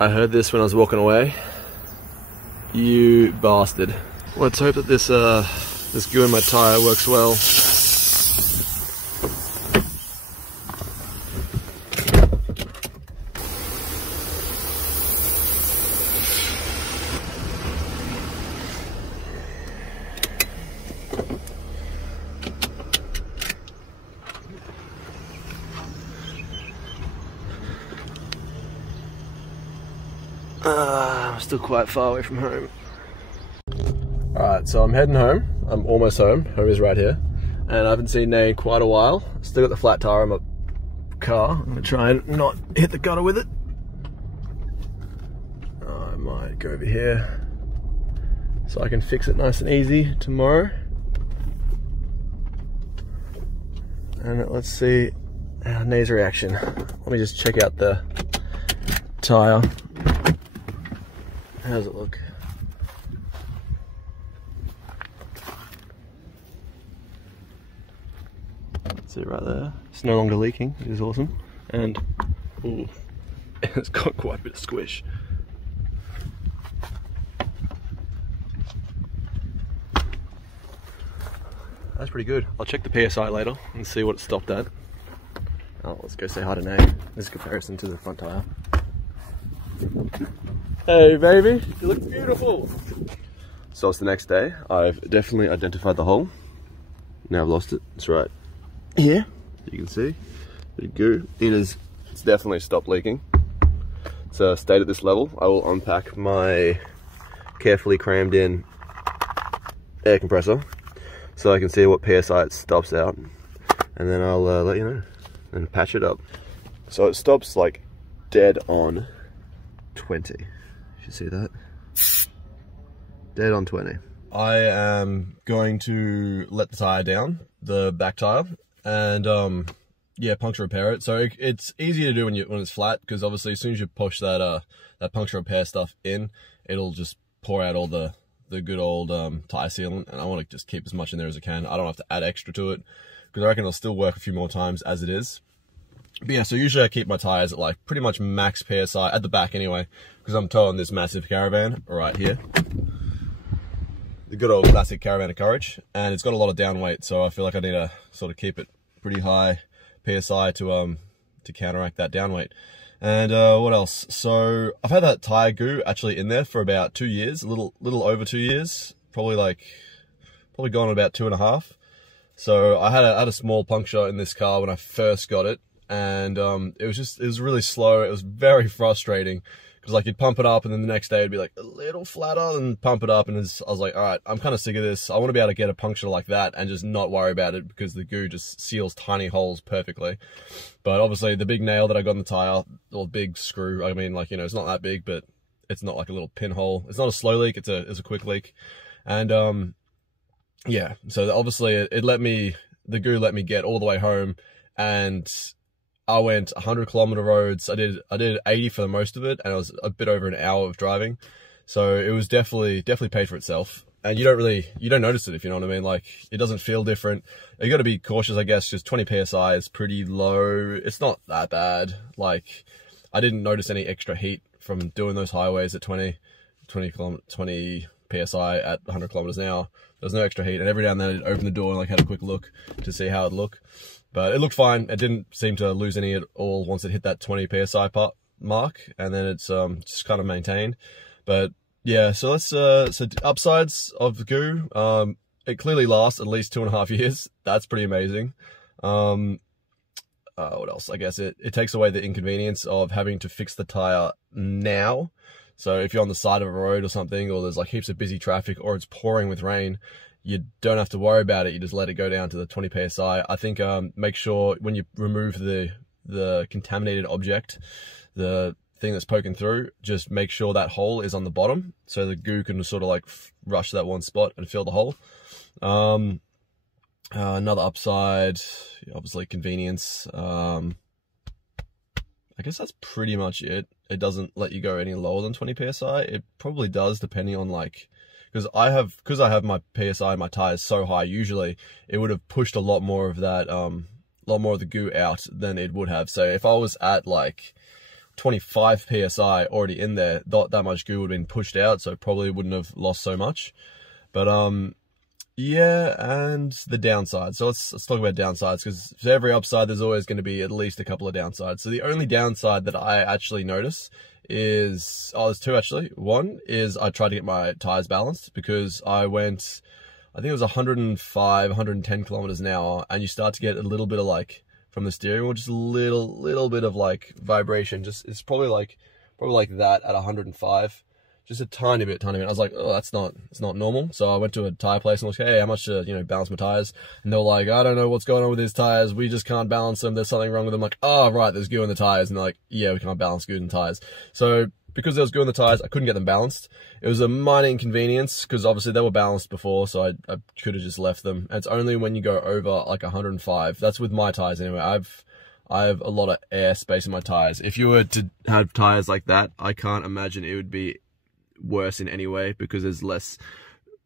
I heard this when I was walking away. You bastard. Let's hope that this goo in my tyre works well. I'm still quite far away from home. Alright, so I'm heading home. I'm almost home. Home is right here. And I haven't seen Nay in quite a while. Still got the flat tire on my car. I'm going to try and not hit the gutter with it. I might go over here so I can fix it nice and easy tomorrow. And let's see Nay's reaction. Let me just check out the tire. How does it look? See it right there? It's no longer leaking, which is awesome. And, ooh, it's got quite a bit of squish. That's pretty good. I'll check the PSI later and see what it stopped at. Oh, let's go say hi to Nay. This is a comparison to the front tire. Hey baby, you look beautiful. So it's the next day. I've definitely identified the hole. Now I've lost it. It's right here. You can see bit of goo. It's definitely stopped leaking. So stayed at this level. I will unpack my carefully crammed in air compressor so I can see what PSI it stops out, and then I'll let you know and patch it up. So it stops like dead on 20. You see that? Dead on 20. I am going to let the tire down, the back tire, and yeah, puncture repair it. So it's easy to do when it's flat, because obviously as soon as you push that that puncture repair stuff in, it'll just pour out all the good old tire sealant, and I want to just keep as much in there as I can. I don't have to add extra to it, because I reckon it'll still work a few more times as it is. But yeah, so usually I keep my tires at like pretty much max PSI at the back anyway, because I'm towing this massive caravan right here. The good old classic caravan of courage, and it's got a lot of down weight, so I feel like I need to sort of keep it pretty high PSI to counteract that down weight. And what else? So I've had that tire goo actually in there for about 2 years, a little over 2 years, probably gone about 2.5. So I had a small puncture in this car when I first got it. And it was really slow. It was very frustrating, because like you'd pump it up and then the next day it'd be like a little flatter, and pump it up, and I was like, all right, I'm kind of sick of this. I want to be able to get a puncture like that and just not worry about it, because the goo just seals tiny holes perfectly. But obviously the big nail that I got in the tire, or big screw, I mean, like, you know, it's not that big, but it's not like a little pinhole. It's not a slow leak, it's a quick leak. And yeah, so obviously the goo let me get all the way home, and I went 100 kilometer roads. I did 80 for the most of it, and it was a bit over an hour of driving. So it was definitely paid for itself. And you don't notice it, if you know what I mean. Like, it doesn't feel different. You got to be cautious, I guess. Just 20 PSI is pretty low. It's not that bad. Like, I didn't notice any extra heat from doing those highways at 20 PSI at 100 kilometers an hour. There was no extra heat. And every now and then I'd open the door and like had a quick look to see how it'd look. But it looked fine. It didn't seem to lose any at all once it hit that 20 PSI mark, and then it's just kind of maintained. But yeah, so let's so upsides of the goo. It clearly lasts at least 2.5 years. That's pretty amazing. What else? I guess it takes away the inconvenience of having to fix the tire now. So if you're on the side of a road or something, or there's like heaps of busy traffic, or it's pouring with rain, you don't have to worry about it. You just let it go down to the 20 PSI. I think make sure when you remove the contaminated object, the thing that's poking through, just make sure that hole is on the bottom, so the goo can sort of like rush that one spot and fill the hole. Another upside, obviously convenience. I guess that's pretty much it. It doesn't let you go any lower than 20 PSI. It probably does, depending on like, because I have my PSI, my tires so high, usually it would have pushed a lot more of that, lot more of the goo out than it would have. So if I was at like, 25 psi already in there. That much goo would have been pushed out, so probably wouldn't have lost so much. But yeah, and the downside. So let's talk about downsides, because for every upside there's always going to be at least a couple of downsides. So the only downside that I actually notice is, there's two actually. One is I tried to get my tires balanced, because I went, I think it was 105, 110 kilometers an hour, and you start to get a little bit of like, from the steering wheel, just a little bit of like vibration. Just, it's probably like that at 105. Just a tiny bit. I was like, oh, it's not normal. So I went to a tire place and was like, hey, how much to, balance my tires? And they're like, I don't know what's going on with these tires. We just can't balance them. There's something wrong with them. I'm like, oh, right, there's goo in the tires. And they're like, yeah, we can't balance goo in the tires. So because there was goo in the tires, I couldn't get them balanced. It was a minor inconvenience, because obviously they were balanced before, so I could have just left them. And it's only when you go over like 105. That's with my tires anyway. I have a lot of air space in my tires. If you were to have tires like that, I can't imagine it would be worse in any way, because there's less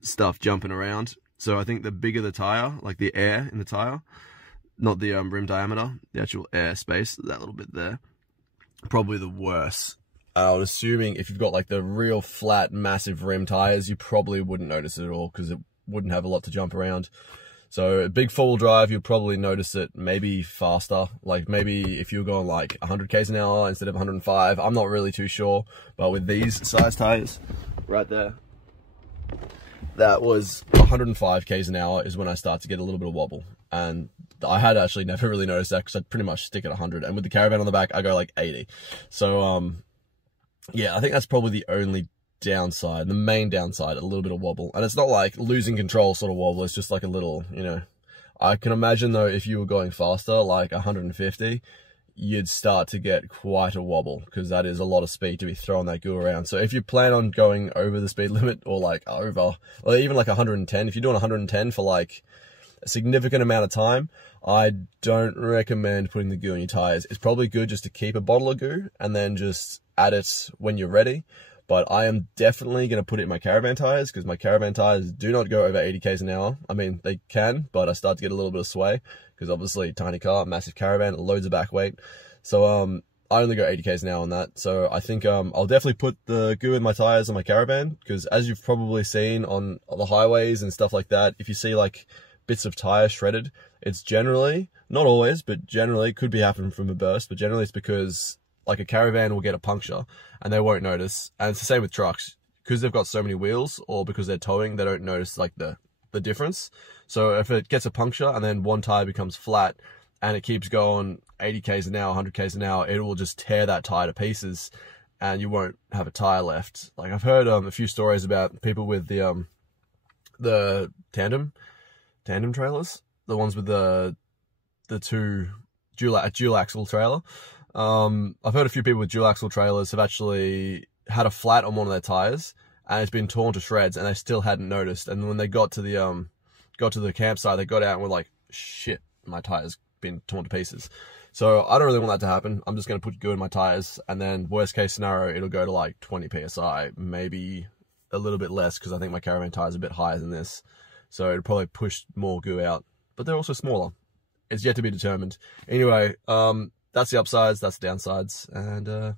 stuff jumping around. So I think the bigger the tire, like the air in the tire, not the rim diameter, the actual air space, that little bit there, probably the worse. I was assuming if you've got like the real flat, massive rim tires, you probably wouldn't notice it at all, because it wouldn't have a lot to jump around. So a big four-wheel drive, you'll probably notice it maybe faster. Like maybe if you were going like 100 k's an hour instead of 105, I'm not really too sure. But with these size tires right there, that was 105 k's an hour is when I start to get a little bit of wobble. And I had actually never really noticed that, because I'd pretty much stick at 100. And with the Caravan on the back, I go like 80. So yeah, I think that's probably the only downside, the main downside, a little bit of wobble. And it's not like losing control sort of wobble, it's just like a little, I can imagine though, if you were going faster, like 150, you'd start to get quite a wobble, because that is a lot of speed to be throwing that goo around. So if you plan on going over the speed limit, or like over, or even like 110, if you're doing 110 for like a significant amount of time, I don't recommend putting the goo in your tires. It's probably good just to keep a bottle of goo and then just add it when you're ready. But I am definitely going to put it in my Caravan tires, because my Caravan tires do not go over 80 k's an hour. I mean, they can, but I start to get a little bit of sway, because obviously tiny car, massive Caravan, loads of back weight. So I only go 80 k's an hour on that. So I think I'll definitely put the goo in my tires on my Caravan, because as you've probably seen on the highways and stuff like that, if you see like bits of tire shredded, it's generally, not always, but generally, could be happening from a burst, but generally it's because like a Caravan will get a puncture and they won't notice. And it's the same with trucks, because they've got so many wheels, or because they're towing, they don't notice like the difference. So if it gets a puncture and then one tire becomes flat and it keeps going 80 k's an hour, 100 k's an hour, it will just tear that tire to pieces and you won't have a tire left. Like I've heard a few stories about people with the tandem trailers, the ones with the two dual axle trailer. I've heard a few people with dual axle trailers have actually had a flat on one of their tires and it's been torn to shreds, and they still hadn't noticed. And when they got to the campsite, they got out and were like, shit, my tire's been torn to pieces. So I don't really want that to happen. I'm just going to put goo in my tires, and then worst case scenario, it'll go to like 20 psi, maybe a little bit less, because I think my Caravan tire's a bit higher than this. So it'll probably push more goo out, but they're also smaller. It's yet to be determined. Anyway, that's the upsides, that's the downsides, and